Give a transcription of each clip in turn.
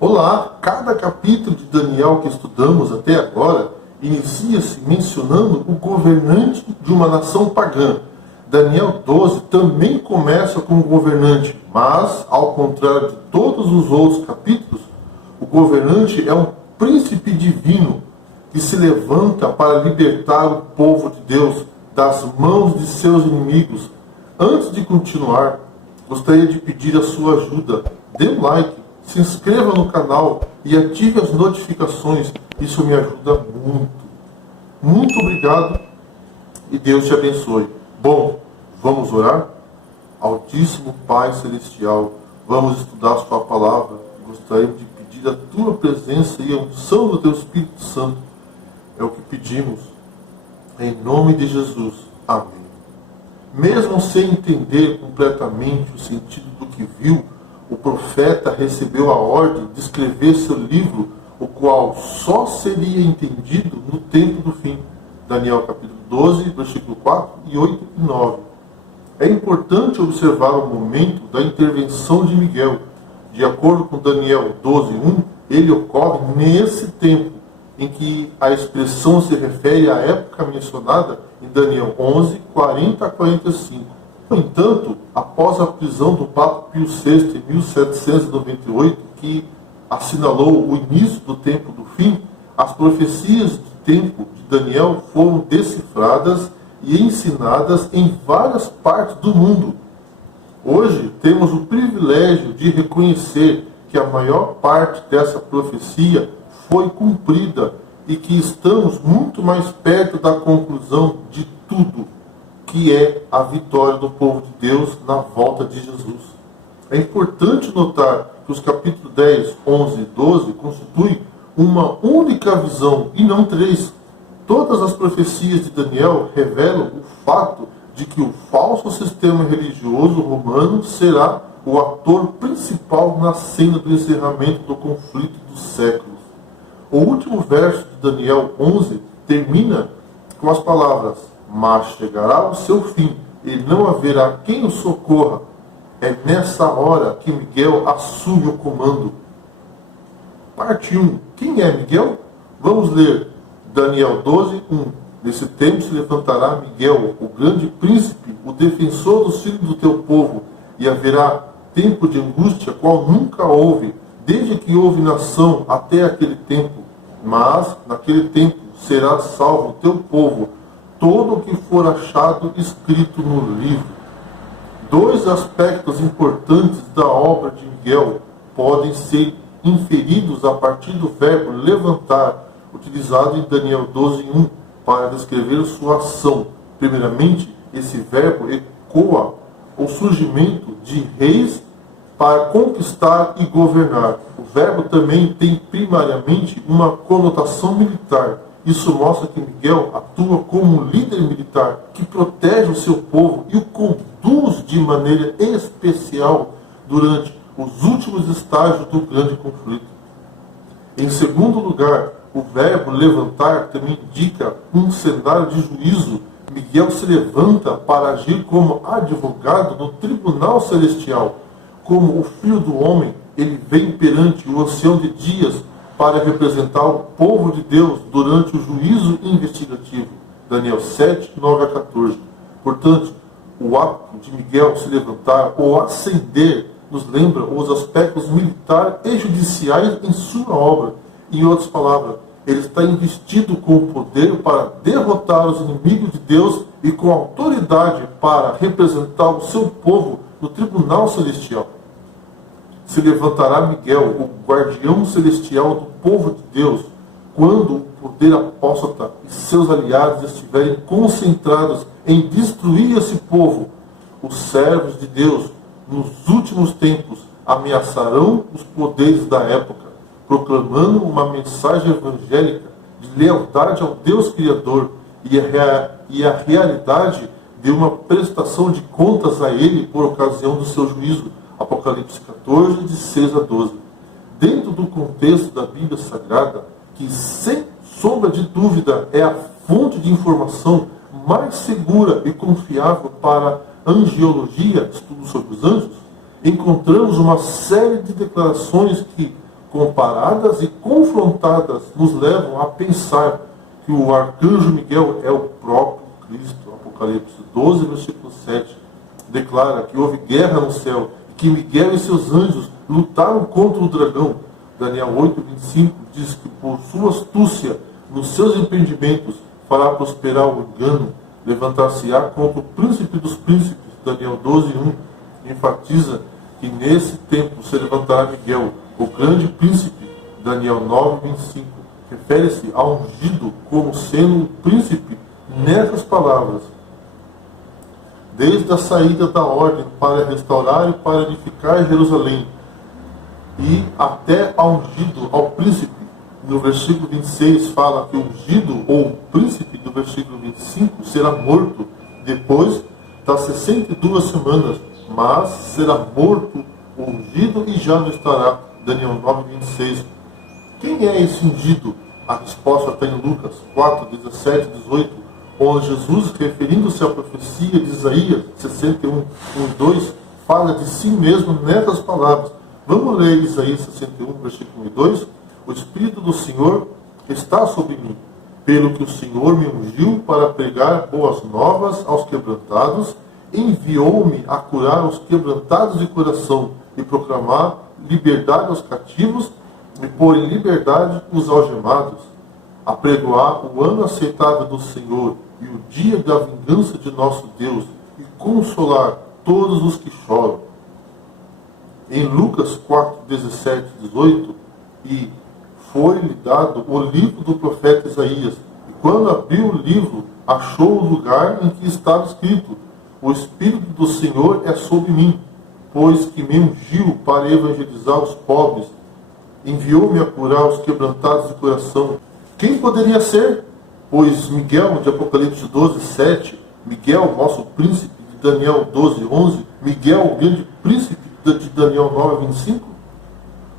Olá, cada capítulo de Daniel que estudamos até agora inicia-se mencionando o governante de uma nação pagã. Daniel 12 também começa com o governante, mas, ao contrário de todos os outros capítulos, o governante é um príncipe divino que se levanta para libertar o povo de Deus das mãos de seus inimigos. Antes de continuar, gostaria de pedir a sua ajuda. Dê um like, se inscreva no canal e ative as notificações. Isso me ajuda muito. Muito obrigado e Deus te abençoe. Bom, vamos orar? Altíssimo Pai Celestial, vamos estudar a sua palavra. Gostaria de pedir a tua presença e a unção do teu Espírito Santo. É o que pedimos. Em nome de Jesus. Amém. Mesmo sem entender completamente o sentido do que viu, o profeta recebeu a ordem de escrever seu livro, o qual só seria entendido no tempo do fim. Daniel capítulo 12, versículo 4 e 8 e 9. É importante observar o momento da intervenção de Miguel. De acordo com Daniel 12, 1, ele ocorre nesse tempo em que a expressão se refere à época mencionada em Daniel 11, 40 a 45. No entanto, após a prisão do Papa Pio VI em 1798, que assinalou o início do tempo do fim, as profecias do tempo de Daniel foram decifradas e ensinadas em várias partes do mundo. Hoje temos o privilégio de reconhecer que a maior parte dessa profecia foi cumprida e que estamos muito mais perto da conclusão de tudo, que é a vitória do povo de Deus na volta de Jesus. É importante notar que os capítulos 10, 11 e 12 constituem uma única visão e não três. Todas as profecias de Daniel revelam o fato de que o falso sistema religioso romano será o ator principal na cena do encerramento do conflito dos séculos. O último verso de Daniel 11 termina com as palavras: mas chegará o seu fim, e não haverá quem o socorra. É nessa hora que Miguel assume o comando. Parte 1. Quem é Miguel? Vamos ler Daniel 12, 1. Nesse tempo se levantará Miguel, o grande príncipe, o defensor dos filhos do teu povo, e haverá tempo de angústia, qual nunca houve, desde que houve nação até aquele tempo. Mas, naquele tempo, será salvo o teu povo, todo o que for achado escrito no livro. Dois aspectos importantes da obra de Miguel podem ser inferidos a partir do verbo levantar, utilizado em Daniel 12, 1, para descrever sua ação. Primeiramente, esse verbo ecoa o surgimento de reis para conquistar e governar. O verbo também tem primariamente uma conotação militar. Isso mostra que Miguel atua como um líder militar que protege o seu povo e o conduz de maneira especial durante os últimos estágios do grande conflito. Em segundo lugar, o verbo levantar também indica um cenário de juízo. Miguel se levanta para agir como advogado no tribunal celestial. Como o Filho do Homem, ele vem perante o ancião de dias para representar o povo de Deus durante o juízo investigativo. Daniel 7, 9 a 14. Portanto, o ato de Miguel se levantar ou ascender nos lembra os aspectos militares e judiciais em sua obra. Em outras palavras, ele está investido com o poder para derrotar os inimigos de Deus e com autoridade para representar o seu povo no tribunal celestial. Se levantará Miguel, o guardião celestial do povo de Deus, quando o poder apóstata e seus aliados estiverem concentrados em destruir esse povo. Os servos de Deus, nos últimos tempos, ameaçarão os poderes da época, proclamando uma mensagem evangélica de lealdade ao Deus Criador e a realidade de uma prestação de contas a Ele por ocasião do seu juízo. Apocalipse 14, de 6 a 12. Dentro do contexto da Bíblia Sagrada, que sem sombra de dúvida é a fonte de informação mais segura e confiável para angiologia, estudo sobre os anjos, encontramos uma série de declarações que comparadas e confrontadas, nos levam a pensar que o arcanjo Miguel é o próprio Cristo. Apocalipse 12, versículo 7, declara que houve guerra no céu, que Miguel e seus anjos lutaram contra o dragão. Daniel 8, 25 diz que por sua astúcia, nos seus empreendimentos, fará prosperar o engano, levantar-se-á contra o príncipe dos príncipes. Daniel 12, 1 enfatiza que nesse tempo se levantará Miguel, o grande príncipe. Daniel 9, 25 refere-se ao ungido como sendo o príncipe nessas palavras. Desde a saída da ordem para restaurar e para edificar Jerusalém, e até ao ungido, ao príncipe. No versículo 26 fala que o ungido, ou o príncipe, do versículo 25, será morto depois das 62 semanas, mas será morto o ungido e já não estará. Daniel 9, 26. Quem é esse ungido? A resposta está em Lucas 4, 17, 18, onde Jesus, referindo-se à profecia de Isaías 61, 1 e 2, fala de si mesmo nessas palavras. Vamos ler Isaías 61, versículo 1 e 2. O Espírito do Senhor está sobre mim, pelo que o Senhor me ungiu para pregar boas novas aos quebrantados, enviou-me a curar os quebrantados de coração e proclamar liberdade aos cativos e pôr em liberdade os algemados, a pregoar o ano aceitável do Senhor e o dia da vingança de nosso Deus, e consolar todos os que choram. Em Lucas 4, 17, 18, e foi-lhe dado o livro do profeta Isaías, e quando abriu o livro, achou o lugar em que estava escrito: o Espírito do Senhor é sobre mim, pois que me ungiu para evangelizar os pobres, enviou-me a curar os quebrantados de coração. Quem poderia ser? Pois Miguel, de Apocalipse 12, 7, Miguel, nosso príncipe, de Daniel 12, 11, Miguel, o grande príncipe, de Daniel 9, 25?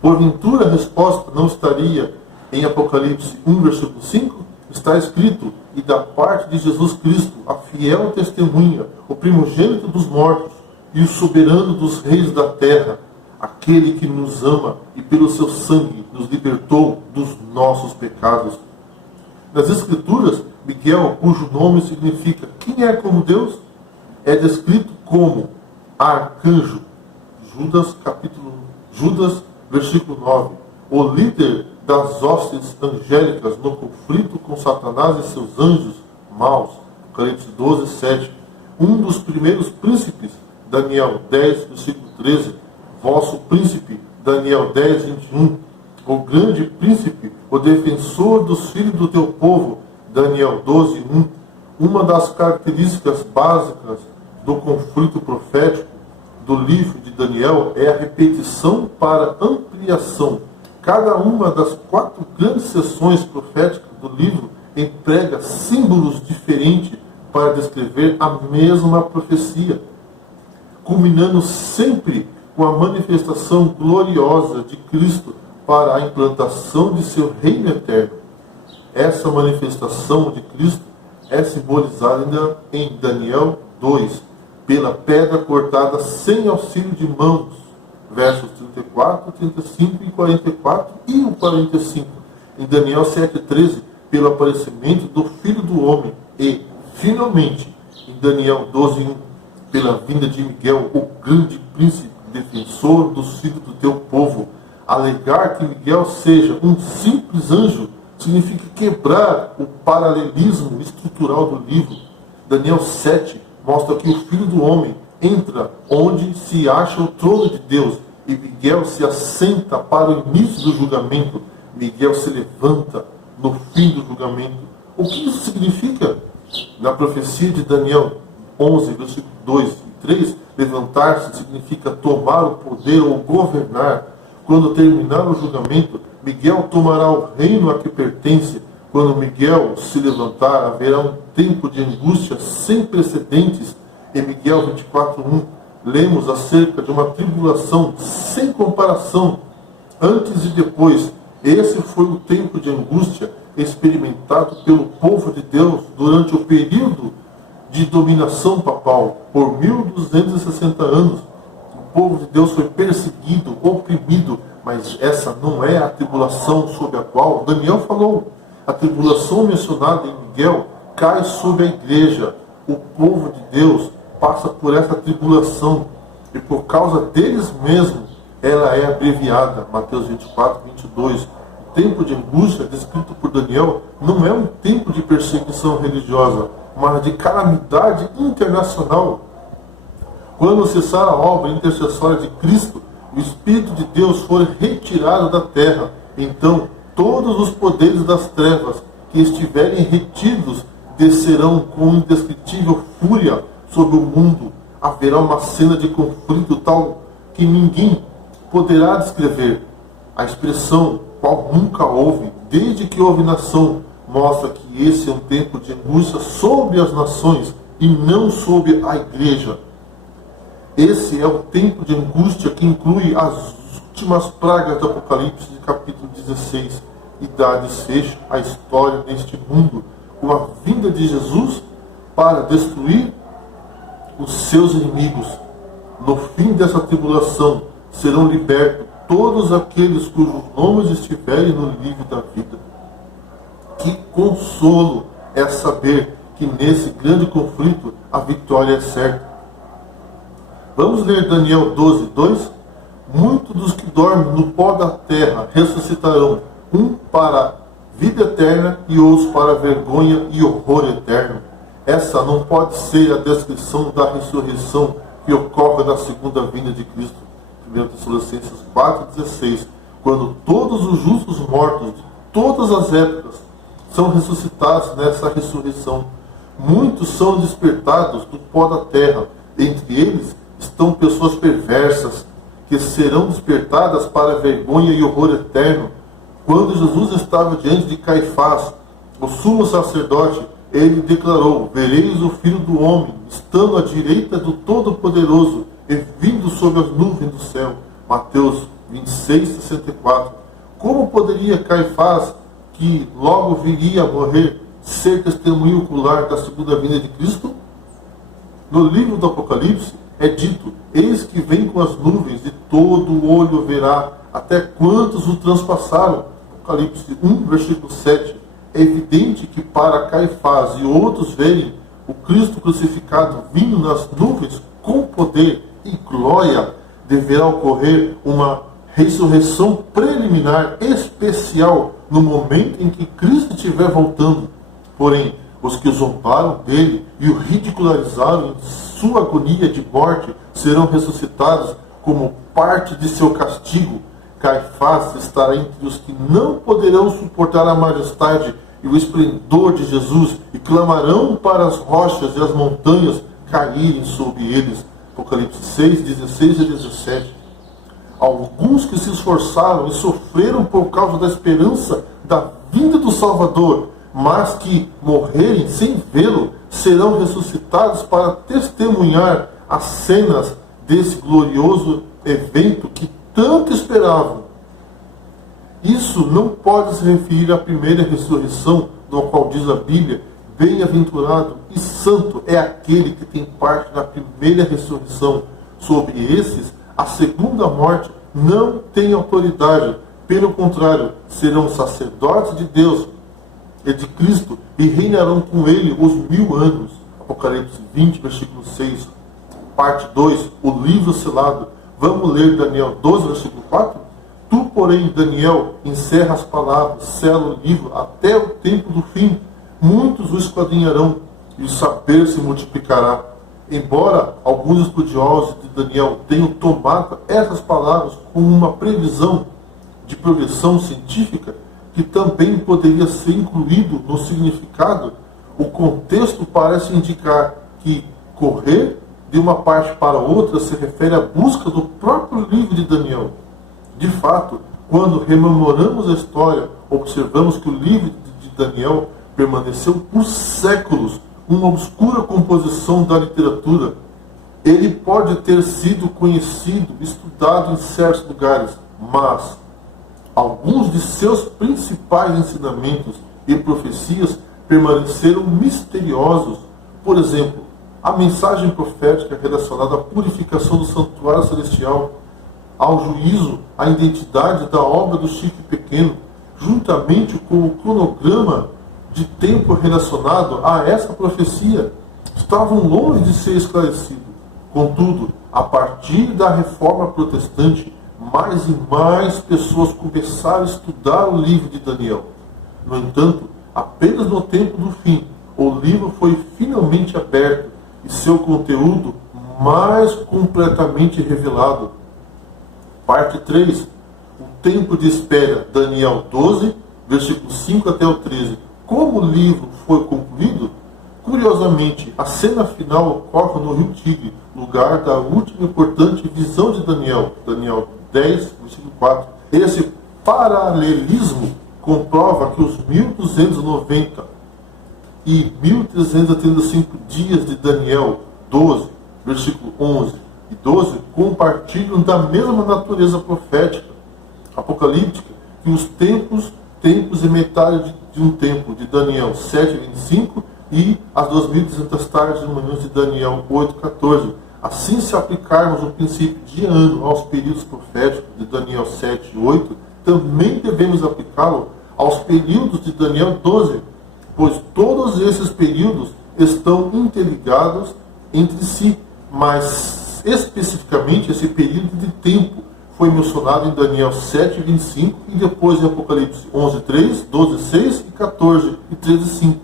Porventura a resposta não estaria em Apocalipse 1, versículo 5? Está escrito: e da parte de Jesus Cristo, a fiel testemunha, o primogênito dos mortos e o soberano dos reis da terra, aquele que nos ama e pelo seu sangue nos libertou dos nossos pecados. Nas Escrituras, Miguel, cujo nome significa quem é como Deus, é descrito como arcanjo. Judas, versículo 9. O líder das hostes angélicas no conflito com Satanás e seus anjos maus. Apocalipse 12, 7. Um dos primeiros príncipes. Daniel 10, versículo 13. Vosso príncipe. Daniel 10, 21. O grande príncipe, o defensor dos filhos do teu povo. Daniel 12, 1. Uma das características básicas do conflito profético do livro de Daniel é a repetição para ampliação. Cada uma das 4 grandes sessões proféticas do livro emprega símbolos diferentes para descrever a mesma profecia, culminando sempre com a manifestação gloriosa de Cristo para a implantação de seu reino eterno. Essa manifestação de Cristo é simbolizada em Daniel 2, pela pedra cortada sem auxílio de mãos, versos 34, 35 e 44 e o 45. Em Daniel 7,13, pelo aparecimento do Filho do Homem. E, finalmente, em Daniel 12,1, pela vinda de Miguel, o grande príncipe, defensor dos filhos do teu povo. Alegar que Miguel seja um simples anjo significa quebrar o paralelismo estrutural do livro. Daniel 7 mostra que o Filho do Homem entra onde se acha o trono de Deus, e Miguel se assenta para o início do julgamento. Miguel se levanta no fim do julgamento. O que isso significa? Na profecia de Daniel 11, versículo 2 e 3, levantar-se significa tomar o poder ou governar. Quando terminar o julgamento, Miguel tomará o reino a que pertence. Quando Miguel se levantar, haverá um tempo de angústia sem precedentes. Em Miguel 24:1, lemos acerca de uma tribulação sem comparação, antes e depois. Esse foi o tempo de angústia experimentado pelo povo de Deus durante o período de dominação papal. Por 1260 anos, o povo de Deus foi perseguido, oprimido, Mas essa não é a tribulação sobre a qual Daniel falou. A tribulação mencionada em Miguel cai sobre a igreja. O povo de Deus passa por essa tribulação. E por causa deles mesmos, ela é abreviada. Mateus 24, 22. O tempo de angústia, descrito por Daniel, não é um tempo de perseguição religiosa, mas de calamidade internacional. Quando cessar a obra intercessória de Cristo, o Espírito de Deus for retirado da terra, então todos os poderes das trevas que estiverem retidos descerão com indescritível fúria sobre o mundo. Haverá uma cena de conflito tal que ninguém poderá descrever. A expressão qual nunca houve, desde que houve nação, mostra que esse é um tempo de angústia sobre as nações e não sobre a igreja. Esse é o tempo de angústia que inclui as últimas pragas do Apocalipse, de capítulo 16, e dá desfecho à história deste mundo, com a vinda de Jesus para destruir os seus inimigos. No fim dessa tribulação serão libertos todos aqueles cujos nomes estiverem no livro da vida. Que consolo é saber que nesse grande conflito a vitória é certa. Vamos ler Daniel 12, 2. Muitos dos que dormem no pó da terra ressuscitarão, um para a vida eterna e outros para a vergonha e horror eterno. Essa não pode ser a descrição da ressurreição que ocorre na segunda vinda de Cristo. 1 Tessalonicenses 4,16. Quando todos os justos mortos de todas as épocas são ressuscitados nessa ressurreição. Muitos são despertados do pó da terra. Entre eles estão pessoas perversas, que serão despertadas para a vergonha e horror eterno. Quando Jesus estava diante de Caifás, o sumo sacerdote, ele declarou: vereis o Filho do Homem, estando à direita do Todo-Poderoso, e vindo sobre as nuvens do céu. Mateus 26, 64. Como poderia Caifás, que logo viria a morrer, ser testemunho ocular da segunda vinda de Cristo? No livro do Apocalipse é dito: eis que vem com as nuvens, e todo o olho verá, até quantos o transpassaram. Apocalipse 1, versículo 7. É evidente que para Caifás e outros verem o Cristo crucificado vindo nas nuvens com poder e glória, deverá ocorrer uma ressurreição preliminar especial no momento em que Cristo estiver voltando. Porém, os que zombaram dele e o ridicularizaram em sua agonia de morte serão ressuscitados como parte de seu castigo. Caifás estará entre os que não poderão suportar a majestade e o esplendor de Jesus e clamarão para as rochas e as montanhas caírem sobre eles. Apocalipse 6, 16 e 17. Alguns que se esforçaram e sofreram por causa da esperança da vinda do Salvador, mas que morrerem sem vê-lo, serão ressuscitados para testemunhar as cenas desse glorioso evento que tanto esperavam. Isso não pode se referir à primeira ressurreição, no qual diz a Bíblia: bem-aventurado e santo é aquele que tem parte na primeira ressurreição. Sobre esses, a segunda morte não tem autoridade. Pelo contrário, serão sacerdotes de Deus e de Cristo e reinarão com ele os 1000 anos. Apocalipse 20, versículo 6. Parte 2, o livro selado. Vamos ler Daniel 12, versículo 4? Tu, porém, Daniel, encerra as palavras, sela o livro até o tempo do fim. Muitos o esquadrinharão e o saber se multiplicará. Embora alguns estudiosos de Daniel tenham tomado essas palavras como uma previsão de progressão científica, que também poderia ser incluído no significado, o contexto parece indicar que correr de uma parte para outra se refere à busca do próprio livro de Daniel. De fato, quando rememoramos a história, observamos que o livro de Daniel permaneceu por séculos uma obscura composição da literatura. Ele pode ter sido conhecido, estudado em certos lugares, mas alguns de seus principais ensinamentos e profecias permaneceram misteriosos. Por exemplo, a mensagem profética relacionada à purificação do santuário celestial, ao juízo a identidade da obra do chifre pequeno, juntamente com o cronograma de tempo relacionado a essa profecia, estavam longe de ser esclarecidos. Contudo, a partir da reforma protestante, mais e mais pessoas começaram a estudar o livro de Daniel. No entanto, apenas no tempo do fim, o livro foi finalmente aberto e seu conteúdo mais completamente revelado. Parte 3. O tempo de espera, Daniel 12, versículos 5 até o 13. Como o livro foi concluído? Curiosamente, a cena final ocorre no Rio Tigre, lugar da última importante visão de Daniel, Daniel 10, versículo 4. Esse paralelismo comprova que os 1290 e 1335 dias de Daniel 12, versículo 11 e 12, compartilham da mesma natureza profética, apocalíptica, que os tempos e metade de um tempo de Daniel 7, 25 e as 2.200 tardes e manhãs de Daniel 8, 14. Assim, se aplicarmos o princípio de ano aos períodos proféticos de Daniel 7 e 8, também devemos aplicá-lo aos períodos de Daniel 12, pois todos esses períodos estão interligados entre si, mas especificamente esse período de tempo foi mencionado em Daniel 7, 25 e depois em Apocalipse 11, 3, 12, 6 e 14 e 13, 5.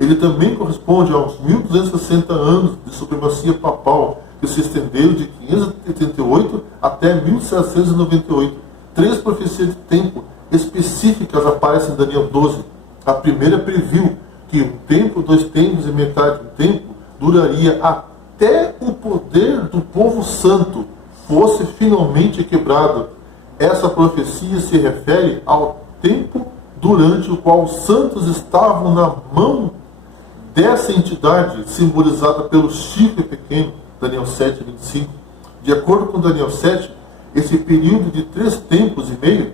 Ele também corresponde aos 1260 anos de supremacia papal, que se estenderam de 588 até 1798. 3 profecias de tempo específicas aparecem em Daniel 12. A primeira previu que um tempo, 2 tempos e metade de um tempo duraria até o poder do povo santo fosse finalmente quebrado. Essa profecia se refere ao tempo durante o qual os santos estavam na mão dessa entidade simbolizada pelo chifre pequeno, Daniel 7, 25. De acordo com Daniel 7, esse período de 3 tempos e meio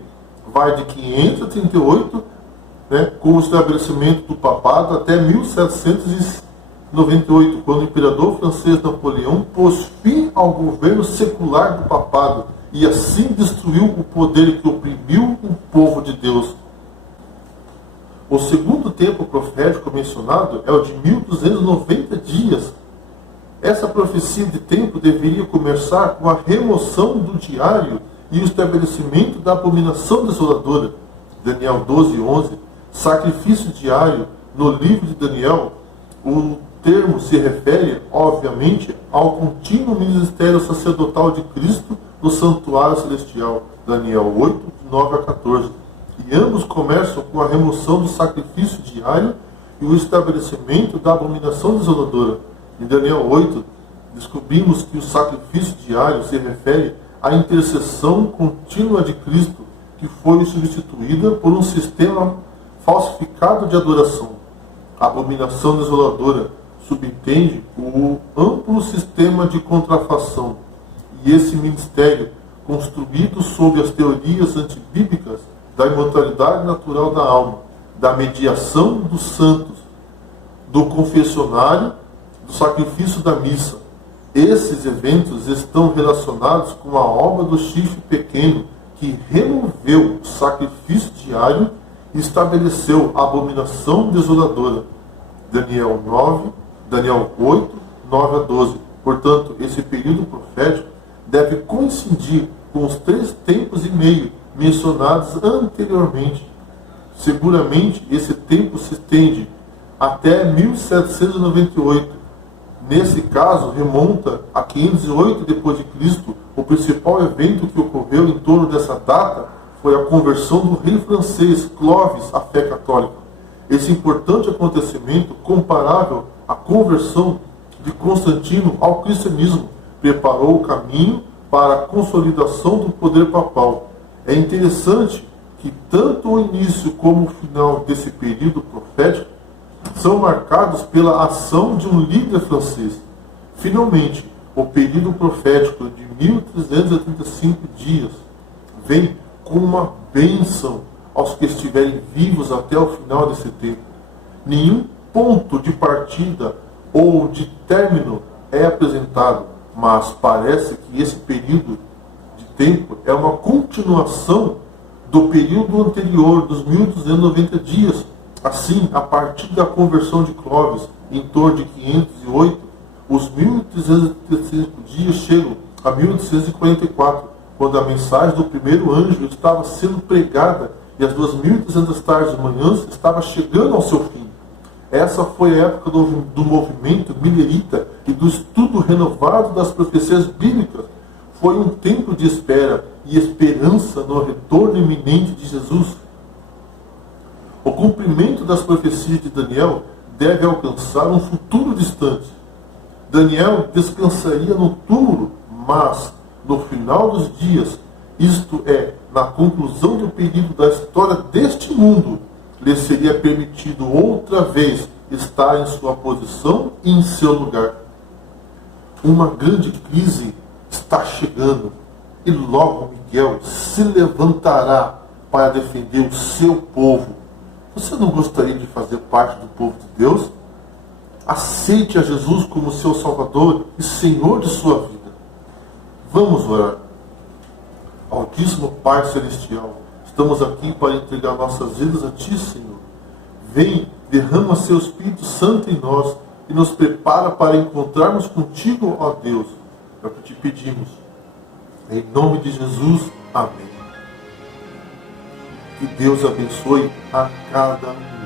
vai de 538, com o estabelecimento do papado, até 1798, quando o imperador francês Napoleão pôs fim ao governo secular do papado e assim destruiu o poder que oprimiu o povo de Deus. O segundo tempo profético mencionado é o de 1290 dias. Essa profecia de tempo deveria começar com a remoção do diário e o estabelecimento da abominação desoladora. Daniel 12, 11. Sacrifício diário. No livro de Daniel, o termo se refere, obviamente, ao contínuo ministério sacerdotal de Cristo no santuário celestial. Daniel 8, 9 a 14. E ambos começam com a remoção do sacrifício diário e o estabelecimento da abominação desoladora. Em Daniel 8, descobrimos que o sacrifício diário se refere à intercessão contínua de Cristo, que foi substituída por um sistema falsificado de adoração. A abominação desoladora subentende o amplo sistema de contrafação, e esse ministério, construído sob as teorias antibíblicas da imortalidade natural da alma, da mediação dos santos, do confessionário, do sacrifício da missa. Esses eventos estão relacionados com a obra do chifre pequeno, que removeu o sacrifício diário e estabeleceu a abominação desoladora. Daniel 8, 9 a 12. Portanto, esse período profético deve coincidir com os 3 tempos e meio mencionados anteriormente. Seguramente, esse tempo se estende até 1798. Nesse caso, remonta a 508 d.C. O principal evento que ocorreu em torno dessa data foi a conversão do rei francês Clovis à fé católica. Esse importante acontecimento, comparável à conversão de Constantino ao cristianismo, preparou o caminho para a consolidação do poder papal. É interessante que tanto o início como o final desse período profético são marcados pela ação de um líder francês. Finalmente, o período profético de 1335 dias vem com uma bênção aos que estiverem vivos até o final desse tempo. Nenhum ponto de partida ou de término é apresentado, mas parece que esse período de tempo é uma continuação do período anterior, dos 1290 dias. Assim, a partir da conversão de Clovis, em torno de 508, os 1335 dias chegam a 1844, quando a mensagem do primeiro anjo estava sendo pregada e as 2300 tardes e manhãs estava chegando ao seu fim. Essa foi a época do movimento milerita e do estudo renovado das profecias bíblicas. Foi um tempo de espera e esperança no retorno iminente de Jesus. O cumprimento das profecias de Daniel deve alcançar um futuro distante. Daniel descansaria no túmulo, mas no final dos dias, isto é, na conclusão do período da história deste mundo, lhe seria permitido outra vez estar em sua posição e em seu lugar. Uma grande crise está chegando e logo Miguel se levantará para defender o seu povo. Você não gostaria de fazer parte do povo de Deus? Aceite a Jesus como seu Salvador e Senhor de sua vida. Vamos orar. Altíssimo Pai Celestial, estamos aqui para entregar nossas vidas a Ti, Senhor. Vem, derrama Seu Espírito Santo em nós e nos prepara para encontrarmos contigo, ó Deus. É o que te pedimos. Em nome de Jesus, amém. Que Deus abençoe a cada um.